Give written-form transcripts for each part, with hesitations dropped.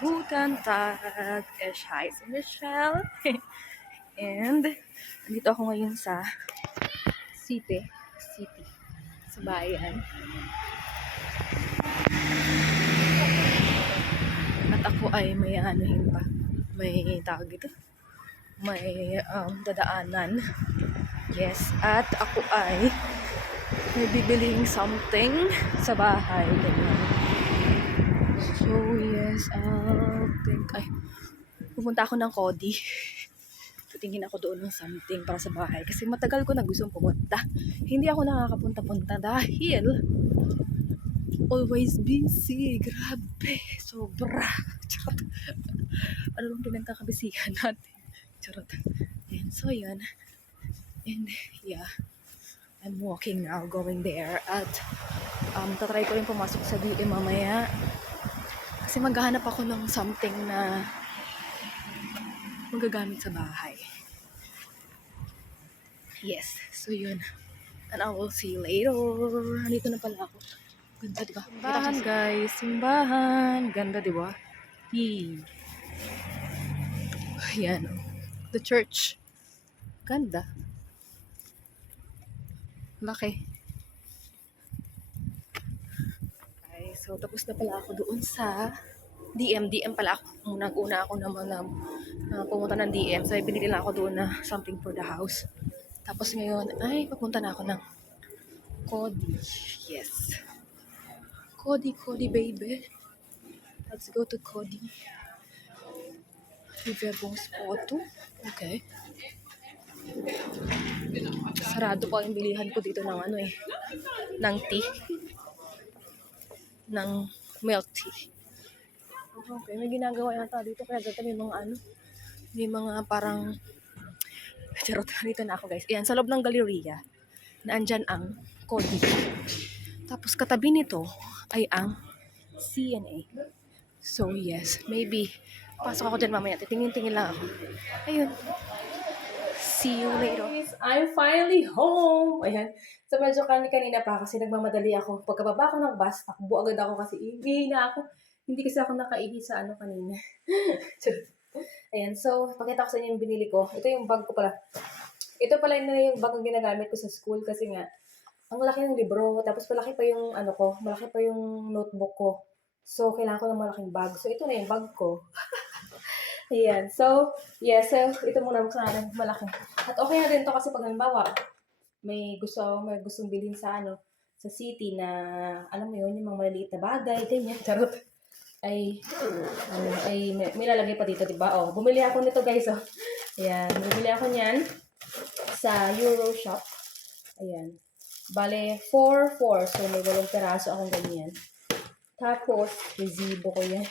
Guten Tag! Hi, si Michelle. And, nandito ako ngayon sa city, sa bayan. At ako ay may anuhin pa. May tawag ito. May dadaanan. Yes, at ako ay may bibiling something sa bahay. Ganyan. So, yes, pupunta ako ng Cody. Titingin ako doon ng something para sa bahay. Kasi matagal ko na gustong pumunta. Hindi ako nakakapunta-punta dahil always busy. Grabe. Sobra. Charot. Ano bang pinagkakabisihan natin? Charot. And so, yun. And, yeah. I'm walking now, going there. At, tatry ko rin pumasok sa DM mamaya. Kasi maghahanap ako ng something na magagamit sa bahay. Yes, so yun. And I will see you later. Nandito na pala ako. Ganda, diba? Simbahan, guys. Simbahan. Ganda, diba? Yee. Ayan. The church. Ganda. Laki. Okay, so tapos na pala ako doon sa DM pala ako. Unang-una ako naman na pumunta ng DM. So, binili lang ako doon na something for the house. Tapos ngayon, ay, papunta na ako ng Cody. Yes. Cody, baby. Let's go to Cody. Rivebong's Auto. Okay. Sarado pa yung bilihan ko dito ng ng tea. Ng milk tea. Okay, may ginagawa yata dito. Kaya dito may mga parang, charot, dito na ako guys. Ayan, sa loob ng galleria, naandyan ang Cody. Tapos katabi nito ay ang CNA. So yes, maybe pasok ako dyan mamaya. Titingin-tingin lang ako. Ayun. See you later. Guys, I'm finally home. Ayan. So medyo kanina pa kasi nagmamadali ako. Pagkababa ko ng bus, takbo agad ako kasi iihi na ako. Hindi kasi ako nakaihi sa kanina. Ayan. So, pakita ko sa inyo yung binili ko. Ito yung bag ko pala. Ito pala yung bag ang ginagamit ko sa school kasi nga, ang laki ng libro. Tapos malaki pa yung malaki pa yung notebook ko. So, kailangan ko ng malaking bag. So, ito na yung bag ko. Ayan. So, yeah. So, ito muna buksan natin malaki. At okay na din to kasi pag halimbawa, may gustong bilhin sa sa city na, alam mo yun, yung mga maliliit na bagay, ganyan, charot. Ay may lalagay pa dito, diba? Oh, bumili ako nito, guys, oh. Ayan. Bumili ako niyan sa Euro Shop. Ayan. Bale, 4. So, may 8 peraso akong ganyan. Tapos, resibo ko yan.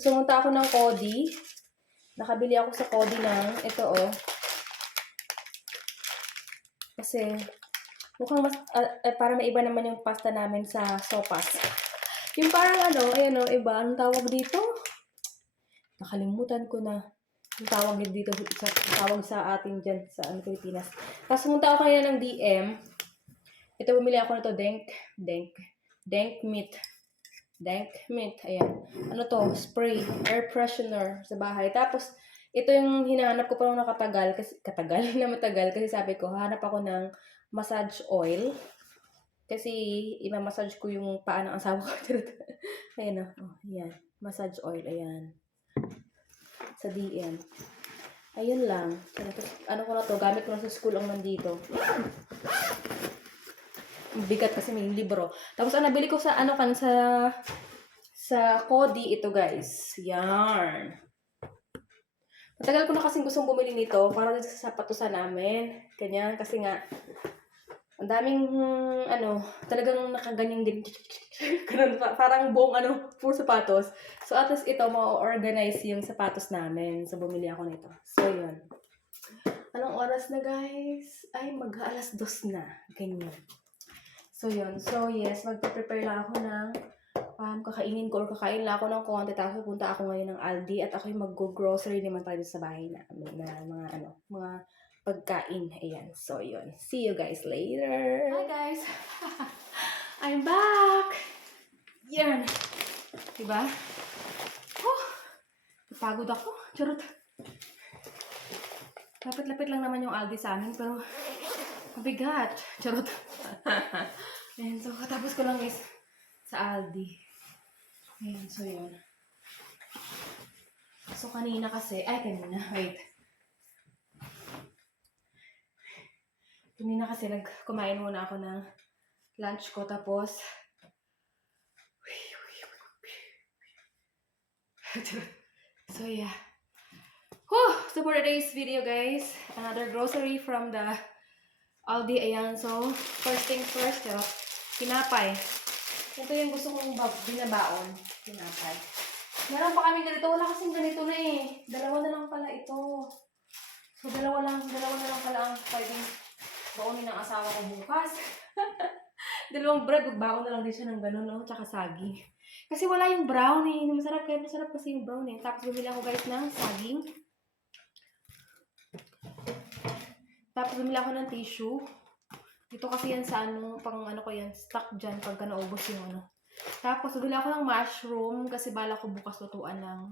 Sumunta ako ng Cody. Nakabili ako sa Cody ng ito, oh. Kasi, mukhang para maiba naman yung pasta namin sa sopas. Yung parang ayan o, iba. Anong tawag dito? Nakalimutan ko na. Yung tawag dito, tawag sa atin dyan sa Pilipinas. Tapos sumunta ako kanina ng DM. Ito, bumili ako nito, Denk Meat. Ayan. Ano to? Spray. Air freshener sa bahay. Tapos, ito yung hinahanap ko pa nung matagal. Kasi sabi ko, hanap ako ng massage oil. Kasi, ima-massage ko yung paa ng asawa ko. Ayan o. Oh, ayan. Massage oil. Ayan. Sa DM. Ayun lang. Ano ko na to? Gamit ko na sa school ang nandito. Bigat kasi may libro. Tapos ang nabili ko sa sa Cody ito, guys. Yarn. Matagal ko na kasing gustong bumili nito para dito sa sapatusan namin. Ganyan kasi nga ang daming talagang nakaganyan din. Parang buong puro sapatos. So at least ito ma-organize yung sapatos namin. So bumili ako nito. So yun. Anong oras na, guys? Ay mag-alas 2 na. Ganyan. So, yun. So, yes, magpe-prepare lang ako ng kakainin ko or kakain lang ako ng konti. Tapos pupunta ako ngayon ng Aldi at ako yung mag-grocery naman tayo sa bahay namin na mga pagkain. Ayan. So, yun. See you guys later. Hi, guys. I'm back. Yan. Diba? Pagod ako. Charot. Lapit-lapit lang naman yung Aldi sa amin, pero mabigat. Charot. Ayan, so katapos ko lang guys sa Aldi. Ayan, so yun. So kanina kasi, wait. Kanina kasi kumain muna ako ng lunch ko, tapos so yeah. So for today's video guys, another grocery from the Aldi. Ayan, so first things first, tinapay. Ito yung gusto kong binabaon, tinapay. Meron pa kami ganito, wala kasing ganito na eh. Dalawa na lang pala ito. So dalawa na lang pala ang pwedeng baonin ng asawa ko bukas. Dalawang bread, magbaon na lang din siya ng ganun, no? Tsaka saging. Kasi wala yung brown eh. Masarap kasi yung brown eh. Tapos bumili ako guys ng saging. Tapos bumili ako ng tissue. Ito kasi yan sa pang ko yan, stock dyan pagka naubos yung Tapos bumili ako ng mushroom kasi bala ko bukas lutuan ng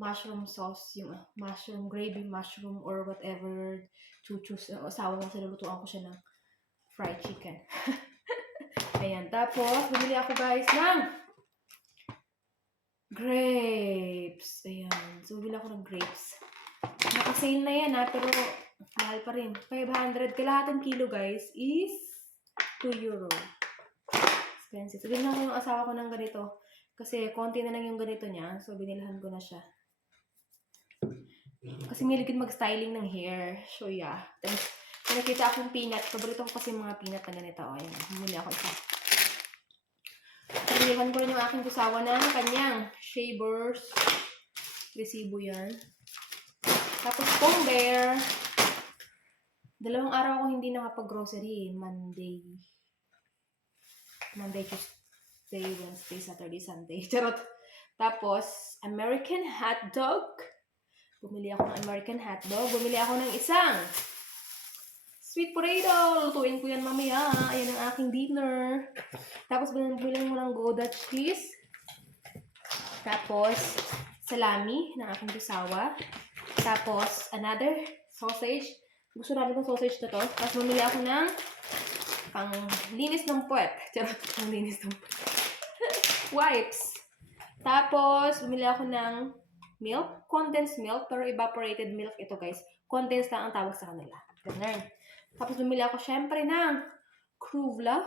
mushroom sauce, yung mushroom, gravy mushroom or whatever chuchus. Asawa mo, sinulutuan ko siya ng fried chicken. Ayan, tapos bumili ako guys ng grapes. Ayan, so bumili ako ng grapes. Naka-sale na yan pero mahal pa rin. 500, kalahating kilo guys is 2 euro. Expensive. So binilhan ko yung asawa ko ng ganito. Kasi konti na lang yung ganito niya. So binilhan ko na siya. Kasi mahilig mag-styling ng hair. So yeah. Tapos nakita akong peanut. Paborito ko kasi mga peanut na ganito. Ayan, bumili ako isa. Binilhan ko rin yung aking asawa ng kanyang shavers. Resibo yan. Tapos Pong Bear. 2 araw ako hindi nakapag-grocery. Monday, Tuesday, Wednesday, Saturday, Sunday. Charot. Tapos, American hotdog. Bumili ako ng American hotdog. Bumili ako ng isang sweet potato. Lutuin ko yan mamaya. Ayan ang aking dinner. Tapos, bumili mo ng Gouda cheese. Tapos, salami ng aking asawa. Tapos, another sausage. Gusto namin ng sausage na to. Tapos, bumili ako ng pang linis ng puwet. Charot, pang linis ng puwet. Wipes. Tapos, bumili ako ng milk. Condensed milk. Pero evaporated milk ito, guys. Condensed lang ang tawag sa kanila. Ganun. Tapos, bumili ako syempre ng kruvla.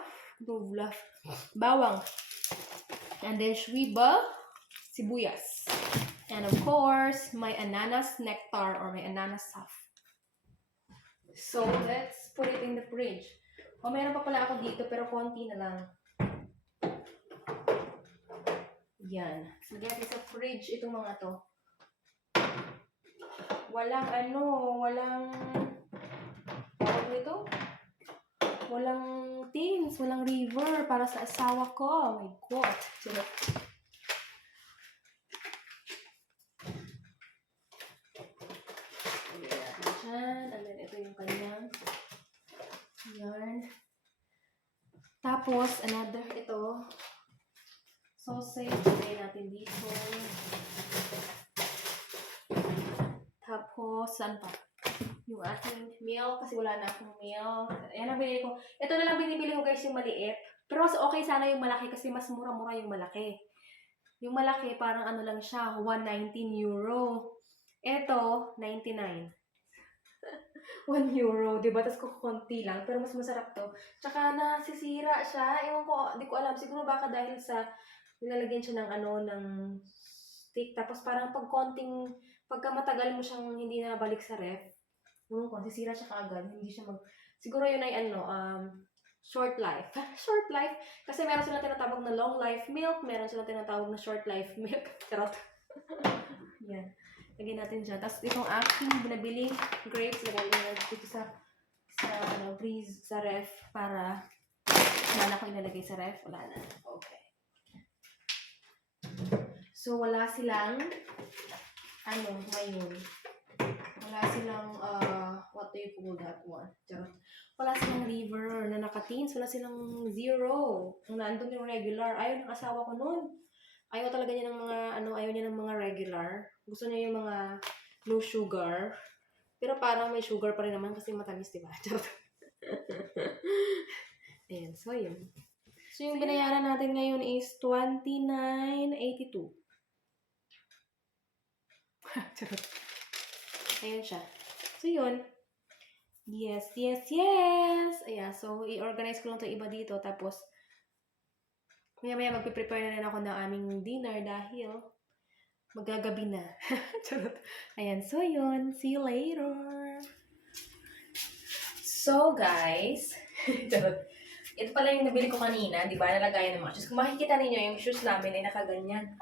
Bawang. And then, shwiba. Sibuyas. And of course, my ananas nectar or my ananas sauce. So, let's put it in the fridge. Meron pa pala ako dito, pero konti na lang. Yan. So, natin sa fridge itong mga to. Walang tins, walang river para sa asawa ko. Oh my God. Charot. And then, ito yung kanyang yarn. Tapos, another, ito, sausage, lagay natin dito. Tapos, saan pa? Yung ating milk, kasi wala na akong milk. Ayan ang binili ko. Ito na lang binibili ko guys, yung maliit. Pero mas okay sana yung malaki kasi mas mura-mura yung malaki. Yung malaki, parang lang siya, 119 euro. Ito, 99. 1 euro, diba? Tapos kukunti lang, pero mas masarap to. Tsaka nasisira siya. Ewan ko, di ko alam. Siguro baka dahil sa nilalagyan siya ng ng stick. Tapos parang pagka matagal mo siyang hindi na balik sa ref, ewan ko, sisira siya kaagad. Hindi siya siguro yun ay short life. Short life. Kasi meron silang tinatawag na long life milk. Meron silang tinatawag na short life milk. Charot. Yan. Lagyan natin dyan. Tapos itong aking binabiling grapes, lagyan natin dito sa freeze, sa ref, para wala na ko inalagay sa ref. Wala na. Okay. So, wala silang ngayon. Wala silang, what do you call that one? Charot. Wala silang river na naka-teens. Wala silang zero. Kung nandun yung regular. Ayaw ng asawa ko nun. Ayaw talaga niya ng mga, ayaw niya ng mga regular. Gusto niya yung mga no sugar. Pero parang may sugar pa rin naman kasi matamis, diba? Charot. Ayan, so yun. So yung binayaran natin ngayon is $29.82. Charot. Ayan siya. So yun. Yes. Ayan, so i-organize ko lang ito iba dito. Tapos, maya-maya magpiprepare na rin ako ng aming dinner dahil magagabi na. Charot. Ayan, so yun. See you later. So, guys. Charot. Ito pala yung nabili ko kanina, di ba? Nalagayan ng mga shoes. Kung makikita ninyo, yung shoes namin ay nakaganyan.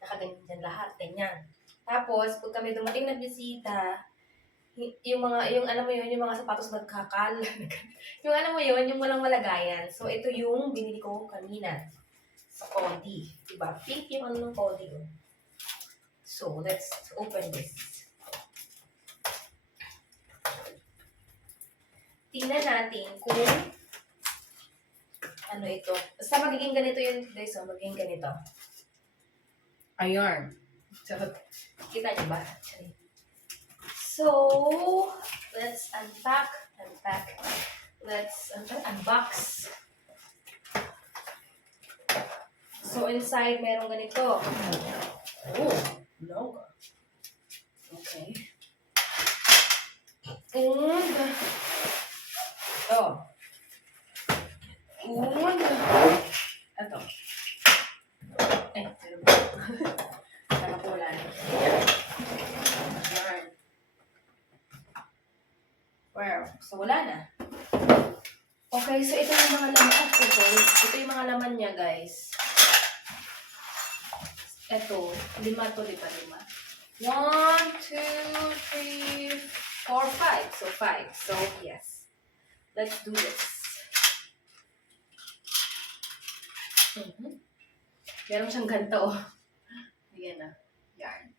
Nakaganyan lahat. Ganyan. Tapos, pag kami dumating na bisita, yung alam mo yun, yung mga sapatos nagkakal. Yung alam mo yun, yung walang malagayan. So, ito yung binili ko kanina sa Cody. Diba? Pink yung ano ng Cody. So, let's open this. Tingnan natin kung ano ito. Basta magiging ganito yun, guys. So, magiging ganito. Ayun. Kita niyo ba? So, let's unpack. Let's unbox. So, inside, merong ganito. Oh, no. Okay. And, ito. Nakapulan. Wow. So, wala na. Okay, so ito yung mga laman. Ito yung mga laman niya, guys. Ito. 5 to, di ba? 1, 2, 3, 4, 5. So, 5. So, yes. Let's do this. Meron siyang ganito. Ayan na. Yan.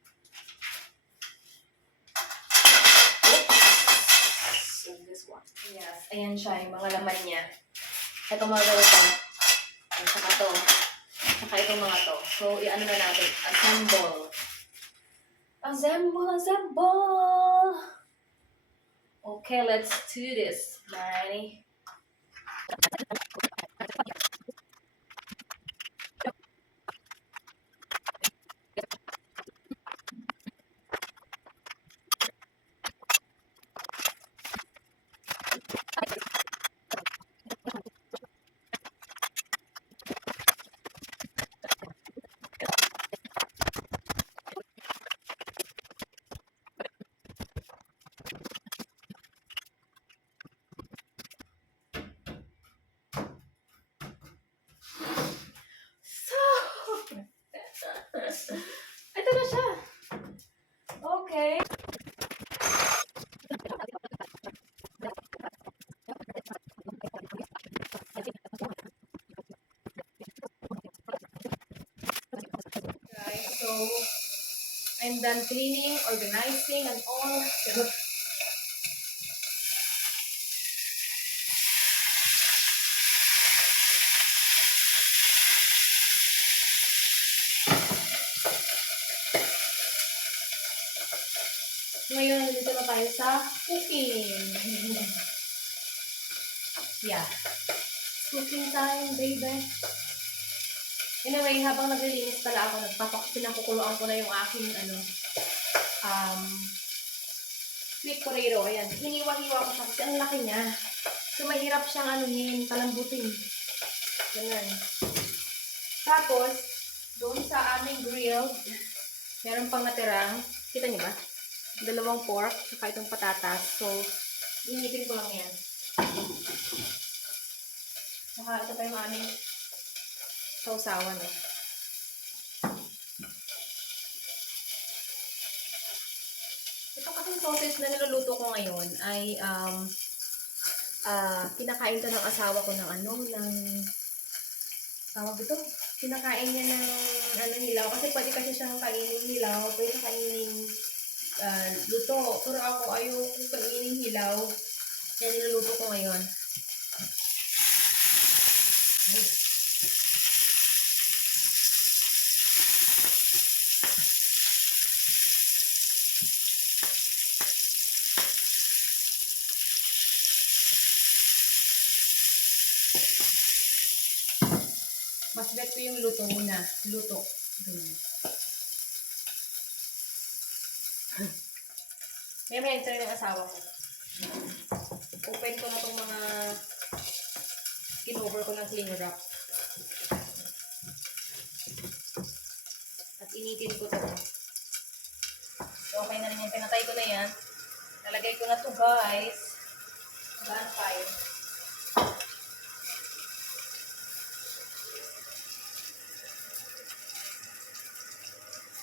So, this one. Yes. Ayan siya, yung mga laman niya. Ito mga ganito. At saka to. Saka itong mga to. So, i-ano na natin. Assemble! Okay, let's do this, Manny. Ito na siya. Okay. Guys, so I'm done cleaning, organizing, and all. Ngayon, nandito na tayo sa cooking. Yeah. Cooking time, baby. Anyway, habang naglilinis pala ako, pinakukuluan ko na yung aking, sweet potato. Ayan. Hiniwa-hiwa ko siya kasi ang laki niya. So, mahirap siyang palambutin. Ganyan. Tapos, doon sa aming grilled, meron pang natirang, kita niyo ba? 2 pork, saka itong patatas. So, initin ko lang yan. Saka ito pa yung aming sausawan. Ito kasing sausage na niluluto ko ngayon ay kinakain to ng asawa ko ng tawag ito? Kinakain niya ng hilaw. Kasi pwede kasi siyang kainin hilaw. Pwede kainin luto. Pero ako ayoko kainin hilaw. Yan niluluto ko ngayon. Mas bet ko yung luto na. Luto. Ganyan. May enter ng asawa ko. Open ko na itong mga kinover ko ng cling wrap. At initin ko to. So, okay na rin yan. Pinatay ko na yan. Nalagay ko na to guys. Bonfire.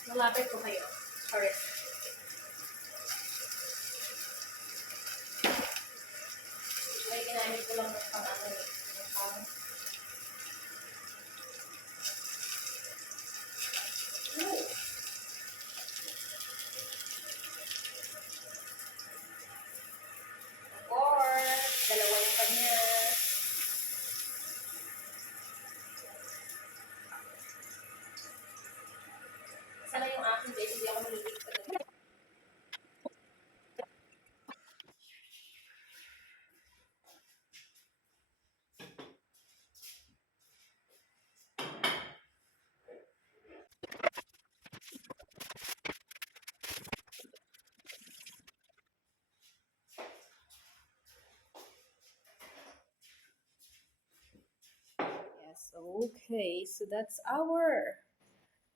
Malapit ko kayo. Sorry. Ay, ginamit ko lang ng pang-ano eh. Or, dalawa yung kanya. Sana yung akin guys, hindi ako maliliit pa. Yes, okay. So that's our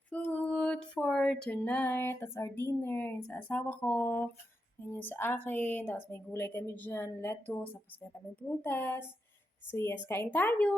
food for tonight. That's our dinner. Yung sa asawa ko. Yan yung sa akin. Tapos may gulay kami dyan. Lettuce. Tapos meron kami prutas. So yes, kain tayo!